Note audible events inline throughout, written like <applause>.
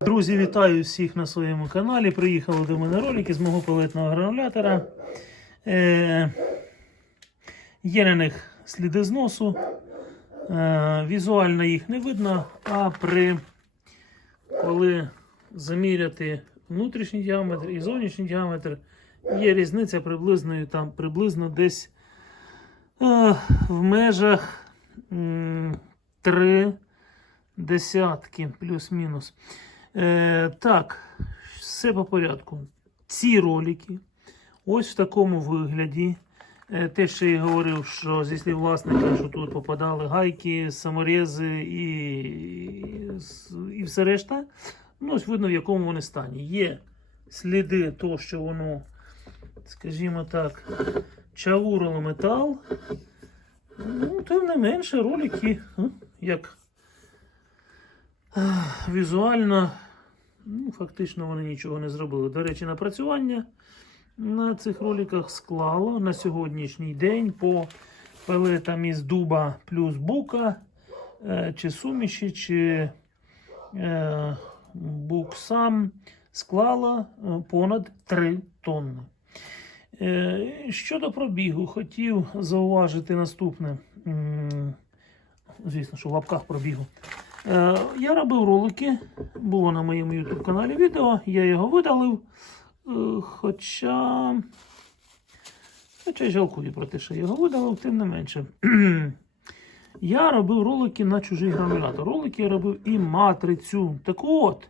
Друзі, вітаю всіх на своєму каналі. Приїхали до мене ролики з мого пелетного гранулятора. Е, є на них сліди зносу. Е, візуально їх не видно, а при коли заміряти внутрішній діаметр і зовнішній діаметр, є різниця приблизно, там, приблизно десь е, в межах м, 3 десятки плюс-мінус. Е, так, все по порядку. Ці ролики, ось в такому вигляді. Е, те, що я говорив, що зі слів власника, що тут попадали гайки, саморези і, і все решта. Ну, ось видно, в якому вони стані. Є сліди того, що воно, скажімо так, чавурило метал. Ну, тим не менше, ролики, як Візуально, ну, фактично вони нічого не зробили. До речі, напрацювання на цих роликах склало на сьогоднішній день по пелетам із дуба плюс бука, е, чи суміші, чи е, бук сам склало е, понад 3 тонни. Щодо пробігу, хотів зауважити наступне. Звісно, що в лапках пробігу. Е, Я робив ролики, було на моєму YouTube каналі відео, я його видалив. Е, Хоча. Хоча жалкую про те, що я його видалив, тим не менше. <clears throat> Я робив ролики на чужий гранулятор. Ролики я робив і матрицю. Так от,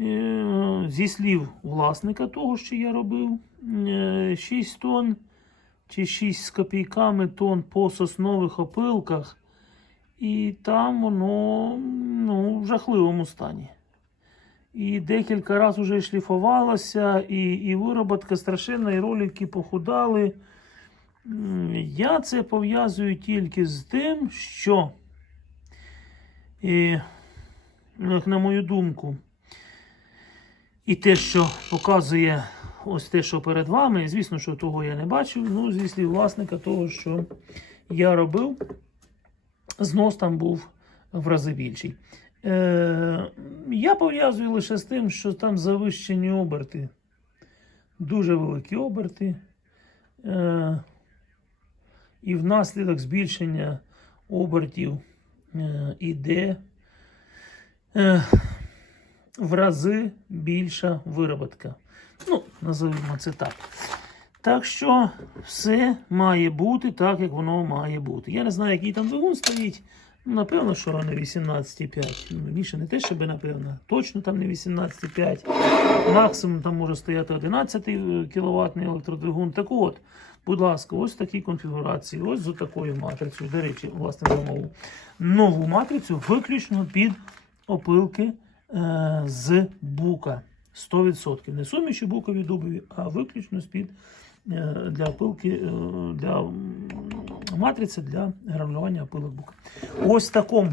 е, зі слів власника того, що я робив, е, 6 тонн чи 6 з копійками тонн по соснових опилках. І там воно ну, в жахливому стані. І декілька разів вже шліфувалося, і, і вироботка страшенна, і ролики похудали. Я це пов'язую тільки з тим, що, і, ну, як на мою думку, і те, що показує ось те, що перед вами, звісно, що того я не бачив, ну, слів власника того, що я робив знос там був в рази більший. Е, я пов'язую лише з тим, що там завищені оберти. Дуже великі оберти. Е, і внаслідок збільшення обертів е, іде е, в рази більша вироботка. Ну, називаємо це так. Так що все має бути так, як воно має бути. Я не знаю, який там двигун стоїть. Ну, Напевно, що не 18,5. Ну, Більше не те, щоб напевно. Точно там не 18,5. Максимум там може стояти 11 кВт електродвигун. Так от, будь ласка, ось в такій конфігурації, ось з такою матрицею. До речі, власне, замову. Нову матрицю виключно під опилки е, з бука. 100%. Не суміші букові дубові, а виключно з-під е, для опилки, е, для матриці для гранулювання опилок бука. Ось в такому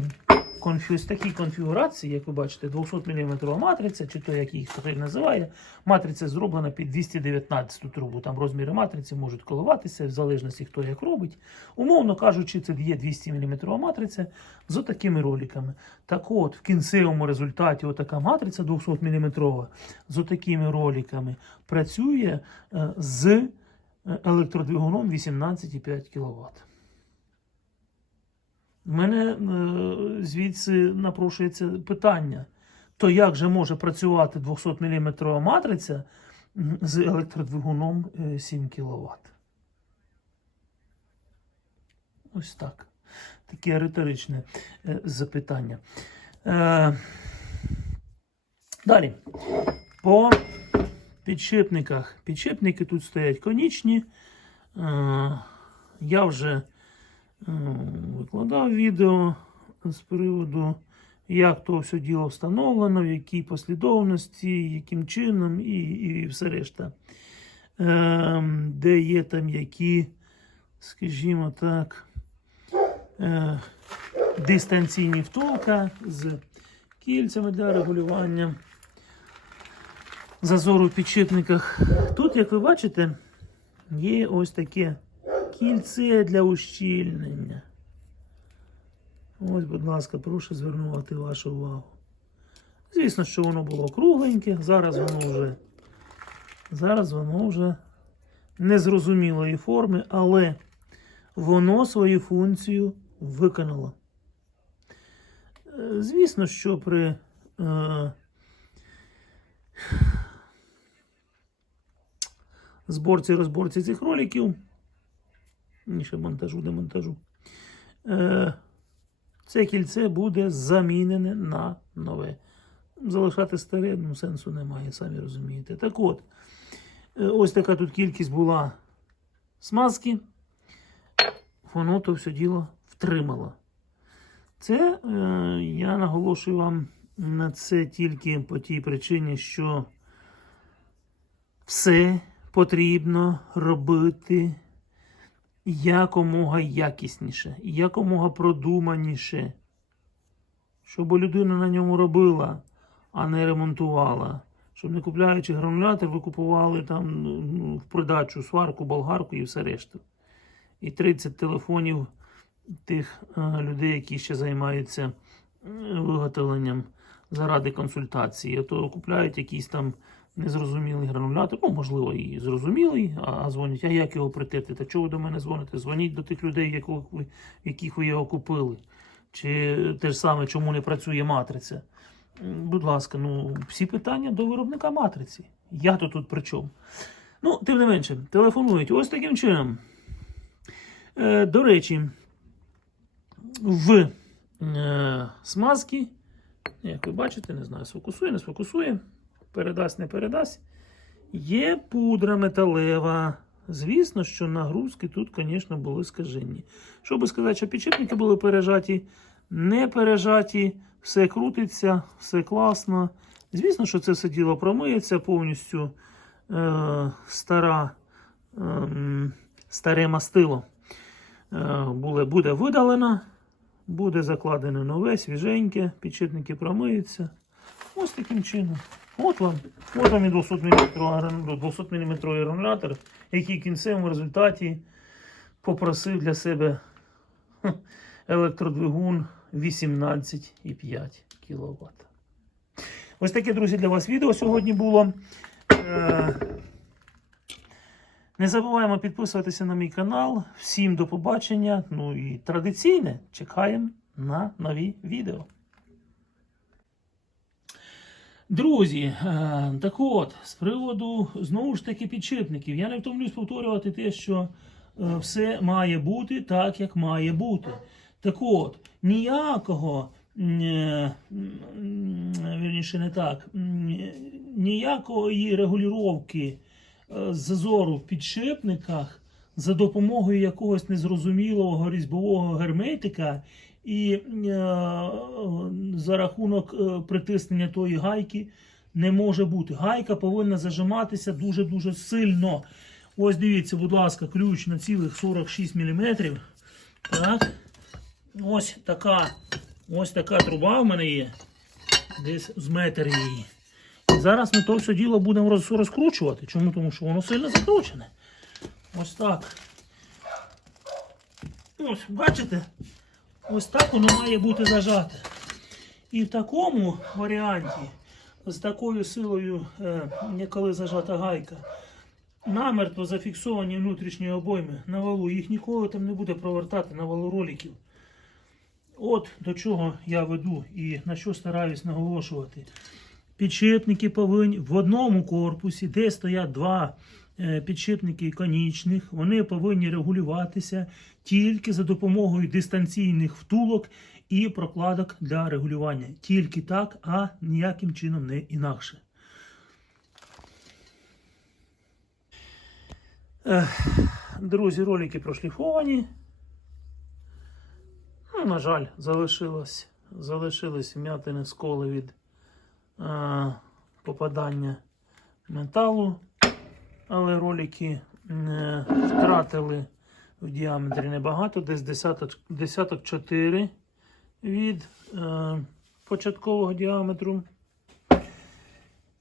ось конфігурації, як ви бачите, 200 мм матриця, чи то як їх хто називає, матриця зроблена під 219 трубу. Там розміри матриці можуть коливатися, в залежності хто як робить. Умовно кажучи, це є 200 мм матриця з такими роликами. Так от, в кінцевому результаті отака матриця 200 мм з такими роликами працює е, з е, електродвигуном 18,5 кВт. У мене е, звідси напрошується питання: то як же може працювати 200 мм матриця з електродвигуном е, 7 кВт? Ось так. Таке риторичне е, запитання. Е, далі. По підшипниках. Підшипники тут стоять конічні. Е, я вже е, викладав відео з приводу, як то все діло встановлено, в якій послідовності, яким чином і, і все решта. Е, де є там які, скажімо так, дистанційні втулка з кільцями для регулювання зазору в підшипниках. Тут, як ви бачите, є ось таке кільце для ущільнення. Ось, будь ласка, прошу звернути вашу увагу. Звісно, що воно було кругленьке, зараз воно вже, зараз воно вже незрозумілої форми, але воно свою функцію виконало. Е, Звісно, що при е, зборці розборці цих роликів, ні, ще монтажу, демонтажу, е, це кільце буде замінене на нове. Залишати старе, ну, сенсу немає, самі розумієте. Так от, е, ось така тут кількість була смазки. Воно то все діло втримало. Це е, я наголошую вам на це тільки по тій причині, що все потрібно робити якомога якісніше, якомога продуманіше, щоб людина на ньому робила, а не ремонтувала. Щоб не купляючи гранулятор, ви купували там ну, в придачу сварку, болгарку і все решту. І 30 телефонів тих е, людей, які ще займаються е, виготовленням заради консультації. А то купляють якийсь там незрозумілий гранулятор, ну, можливо, і зрозумілий, а, дзвонять, а як його притерти? Та чого до мене дзвоните? Дзвоніть до тих людей, яких ви, яких ви його купили. Чи те ж саме, чому не працює матриця? Будь ласка, ну, всі питання до виробника матриці. Я то тут при чому? Ну, тим не менше, телефонують ось таким чином. Е, до речі, в е, смазки, як ви бачите, не знаю, сфокусує, не сфокусує, передасть, не передасть. Є пудра металева. Звісно, що нагрузки тут, звісно, були скажені. Що би сказати, що підшипники були пережаті, не пережаті, все крутиться, все класно. Звісно, що це все діло промиється повністю е, стара, ем, старе мастило е, буде, буде видалено, буде закладене нове, свіженьке, підшипники промиються. Ось таким чином. От вам, от вам і 200 мм, 200 гранулятор, який в кінцевому результаті попросив для себе електродвигун 18,5 кВт. Ось таке, друзі, для вас відео сьогодні було. Е, не забуваємо підписуватися на мій канал. Всім до побачення. Ну і традиційне чекаємо на нові відео. Друзі, е, так от, з приводу знову ж таки підшипників, я не втомлюсь повторювати те, що е, все має бути так, як має бути. Так от, ніякого, е, вірніше не так, ніякої регулювання зазору в підшипниках за допомогою якогось незрозумілого різьбового герметика і е, за рахунок е, притиснення тої гайки не може бути. Гайка повинна зажиматися дуже-дуже сильно. Ось дивіться, будь ласка, ключ на цілих 46 мм. Так. Ось така, ось така труба в мене є. Десь з метр її. І зараз ми то все діло будемо розкручувати. Чому? Тому що воно сильно закручене. Ось так. Ось, бачите? Ось так воно має бути зажате. І в такому варіанті, з такою силою, е, коли зажата гайка, намертво зафіксовані внутрішні обойми на валу, їх ніколи там не буде провертати на валу роликів. От до чого я веду і на що стараюсь наголошувати. Підшипники повинні в одному корпусі, де стоять два підшипники конічних, вони повинні регулюватися тільки за допомогою дистанційних втулок і прокладок для регулювання. Тільки так, а ніяким чином не інакше. Друзі, ролики прошліфовані. Ну, на жаль, залишилось, залишились вм'ятини сколи від е, попадання металу, але ролики не втратили в діаметрі небагато, десь десяток, десяток 4 від е, початкового діаметру.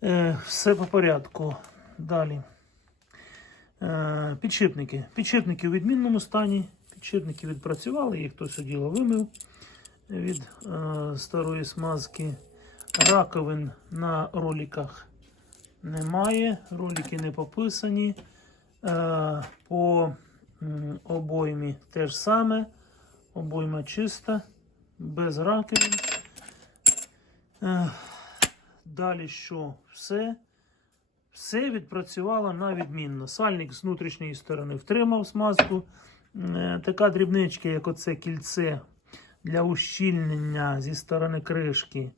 Е, все по порядку. Далі. Е, підшипники. Підшипники в відмінному стані. Підшипники відпрацювали, їх то все діло вимив від е, старої смазки. Раковин на роликах немає. Ролики не пописані. Е, По обоймі те ж саме. Обойма чиста, без раковин. Е, Далі що? Все. Все відпрацювало на відмінно. Сальник з внутрішньої сторони втримав смазку. Е, Така дрібничка, як оце кільце для ущільнення зі сторони кришки.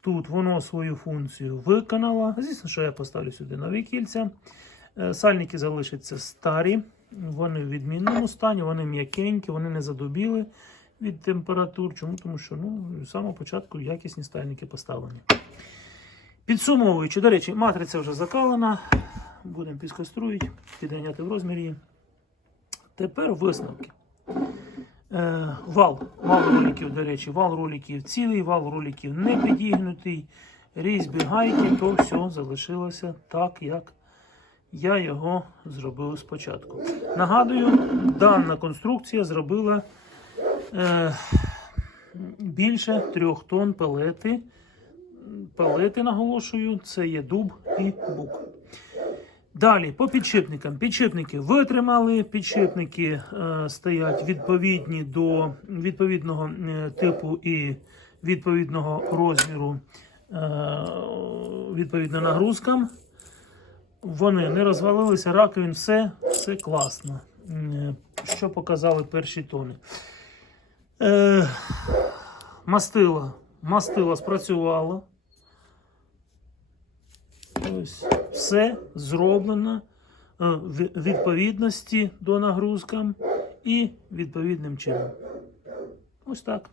Тут воно свою функцію виконало. Звісно, що я поставлю сюди нові кільця. Е, Сальники залишаться старі, вони в відмінному стані, вони м'якенькі, вони не задубіли від температур. Чому? Тому що ну, з самого початку якісні сальники поставлені. Підсумовуючи, до речі, матриця вже закалена. Будемо підкоструїти, підганяти в розмірі. Тепер висновки. Е, вал. Вал роликів, до речі, вал роликів цілий, вал роликів не підігнутий. Різьби гайки, то все залишилося так, як я його зробив спочатку. Нагадую, дана конструкція зробила е, більше трьох тонн пелети. Пелети, наголошую, це є дуб і бук. Далі, по підшипникам. Підшипники витримали, підшипники е, стоять відповідні до відповідного е, типу і відповідного розміру е, відповідно нагрузкам. Вони не розвалилися, раковин, все, все класно. Е, Що показали перші тони. Е, мастило. Мастило спрацювало. Ось все зроблено е, в відповідності до нагрузкам і відповідним чином. Ось так.